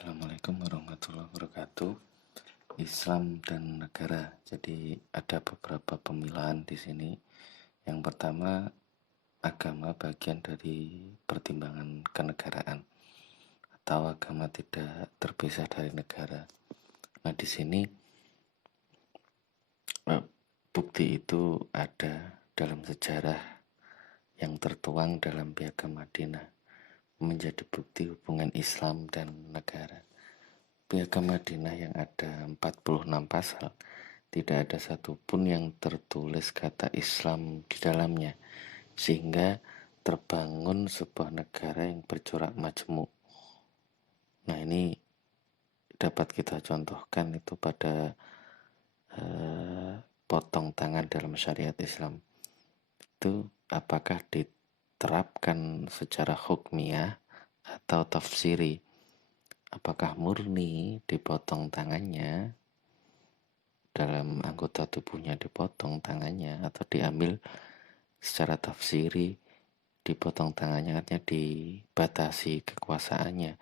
Assalamualaikum warahmatullahi wabarakatuh. Islam dan negara. Jadi ada beberapa pemilahan di sini. Yang pertama, agama bagian dari pertimbangan kenegaraan atau agama tidak terpisah dari negara. Nah, di sini bukti itu ada dalam sejarah yang tertuang dalam Piagam Madinah menjadi bukti hubungan Islam dan negara. Piagam Madinah yang ada 46 pasal, tidak ada satupun yang tertulis kata Islam di dalamnya, sehingga terbangun sebuah negara yang bercorak majemuk. Nah, ini dapat kita contohkan itu pada potong tangan dalam syariat Islam. Itu apakah diterapkan secara hukmiyah atau tafsiri? Apakah murni dipotong tangannya, dalam anggota tubuhnya dipotong tangannya, atau diambil secara tafsiri, dipotong tangannya artinya dibatasi kekuasaannya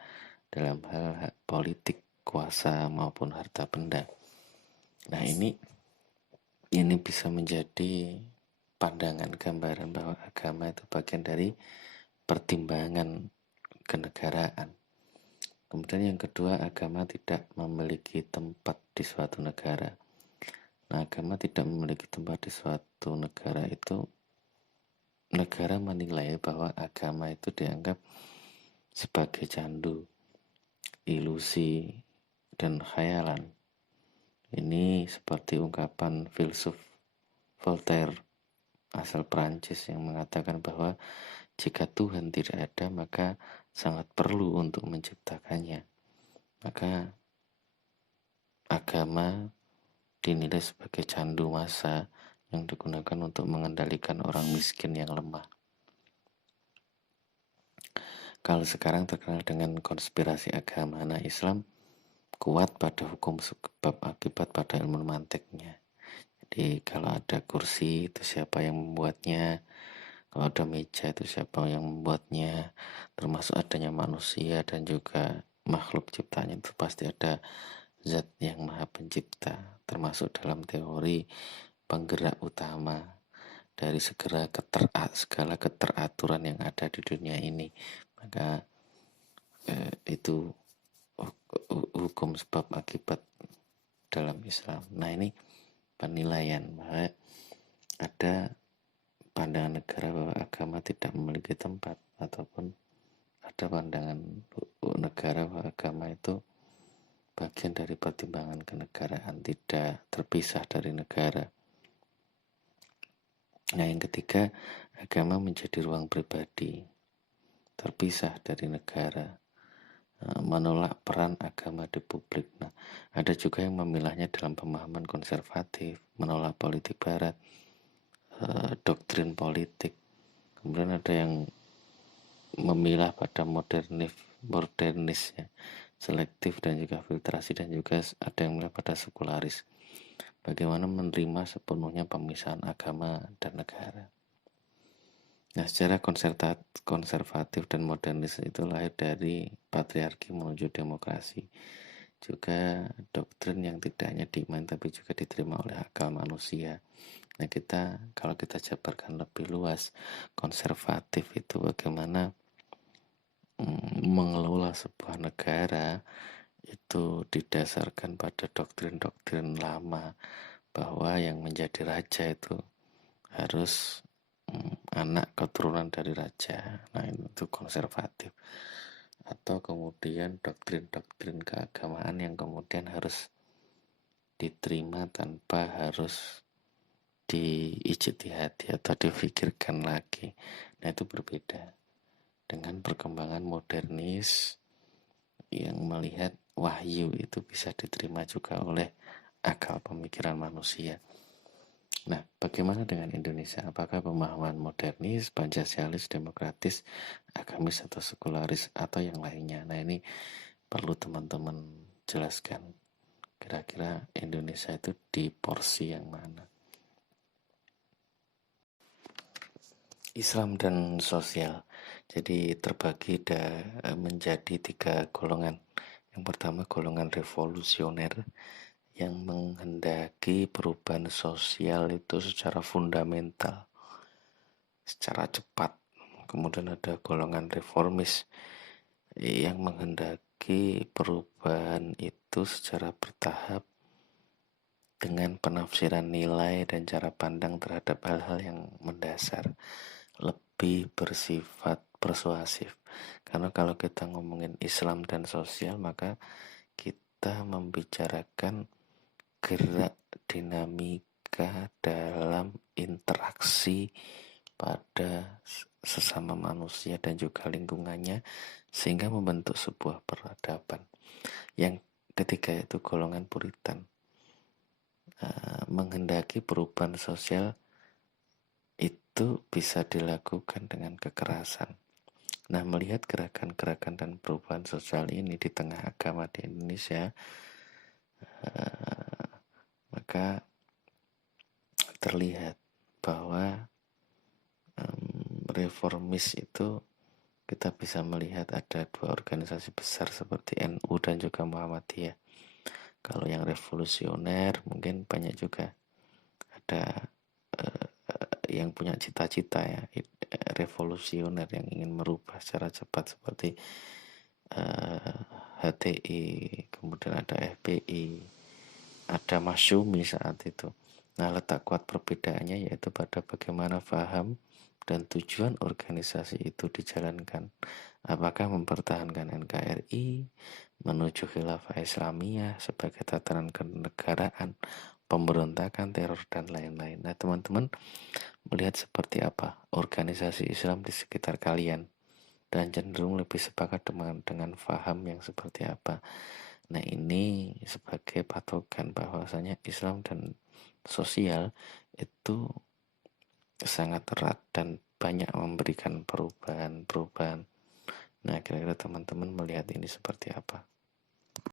dalam hal hak politik, kuasa maupun harta benda. Nah, ini bisa menjadi pandangan gambaran bahwa agama itu bagian dari pertimbangan kenegaraan. Kemudian yang kedua, agama tidak memiliki tempat di suatu negara. Nah, agama tidak memiliki tempat di suatu negara itu, negara menilai bahwa agama itu dianggap sebagai candu, ilusi, dan khayalan. Ini seperti ungkapan filsuf Voltaire asal Prancis yang mengatakan bahwa jika Tuhan tidak ada, maka sangat perlu untuk menciptakannya. Maka agama dinilai sebagai candu massa yang digunakan untuk mengendalikan orang miskin yang lemah. Kalau sekarang terkenal dengan konspirasi agama, nah Islam kuat pada hukum sebab akibat pada ilmu mantiknya. Jadi kalau ada kursi itu siapa yang membuatnya, kalau ada meja itu siapa yang membuatnya, termasuk adanya manusia dan juga makhluk ciptanya, itu pasti ada zat yang maha pencipta, termasuk dalam teori penggerak utama dari segala keteraturan yang ada di dunia ini. Maka itu hukum sebab akibat dalam Islam. Nah, ini penilaian bahwa ada pandangan negara bahwa agama tidak memiliki tempat, ataupun ada pandangan negara bahwa agama itu bagian dari pertimbangan kenegaraan, tidak terpisah dari negara. Nah, yang ketiga, agama menjadi ruang pribadi, terpisah dari negara, menolak peran agama di publik. Nah, ada juga yang memilahnya dalam pemahaman konservatif, menolak politik barat, doktrin politik. Kemudian ada yang memilah pada modernis ya, selektif dan juga filtrasi, dan juga ada yang melihat pada sekularis. Bagaimana menerima sepenuhnya pemisahan agama dan negara. Nah, secara konservatif dan modernis itu lahir dari patriarki menuju demokrasi. Juga doktrin yang tidak hanya diimani tapi juga diterima oleh akal manusia. Nah, kalau kita jabarkan lebih luas, konservatif itu bagaimana mengelola sebuah negara itu didasarkan pada doktrin-doktrin lama, bahwa yang menjadi raja itu harus anak keturunan dari raja. Nah, itu konservatif. Atau kemudian doktrin-doktrin keagamaan yang kemudian harus diterima tanpa harus diijtihadi atau difikirkan lagi. Nah, itu berbeda dengan perkembangan modernis yang melihat wahyu itu bisa diterima juga oleh akal pemikiran manusia. Nah, bagaimana dengan Indonesia? Apakah pemahaman modernis, pancasialis, demokratis, agamis, atau sekularis, atau yang lainnya? Nah, ini perlu teman-teman jelaskan. Kira-kira Indonesia itu di porsi yang mana? Islam dan sosial. Jadi terbagi menjadi 3 golongan. Yang pertama golongan revolusioner yang menghendaki perubahan sosial itu secara fundamental, secara cepat. Kemudian ada golongan reformis yang menghendaki perubahan itu secara bertahap dengan penafsiran nilai dan cara pandang terhadap hal-hal yang mendasar, lebih bersifat persuasif. Karena kalau kita ngomongin Islam dan sosial, maka kita membicarakan gerak dinamika dalam interaksi pada sesama manusia dan juga lingkungannya, sehingga membentuk sebuah peradaban. Yang ketiga itu golongan Puritan, menghendaki perubahan sosial itu bisa dilakukan dengan kekerasan. Nah, melihat gerakan-gerakan dan perubahan sosial ini di tengah agama di Indonesia, maka terlihat bahwa reformis itu kita bisa melihat ada dua organisasi besar seperti NU dan juga Muhammadiyah. Kalau yang revolusioner mungkin banyak juga ada yang punya cita-cita ya, revolusioner yang ingin merubah secara cepat seperti HTI, kemudian ada FPI, ada Masyumi saat itu. Nah, letak kuat perbedaannya yaitu pada bagaimana paham dan tujuan organisasi itu dijalankan. Apakah mempertahankan NKRI, menuju khilafah Islamiyah sebagai tatanan kenegaraan, pemberontakan, teror, dan lain-lain. Nah, teman-teman melihat seperti apa organisasi Islam di sekitar kalian, dan cenderung lebih sepakat dengan paham yang seperti apa. Nah, ini sebagai patokan bahwasanya Islam dan sosial itu sangat erat dan banyak memberikan perubahan-perubahan. Nah, kira-kira teman-teman melihat ini seperti apa?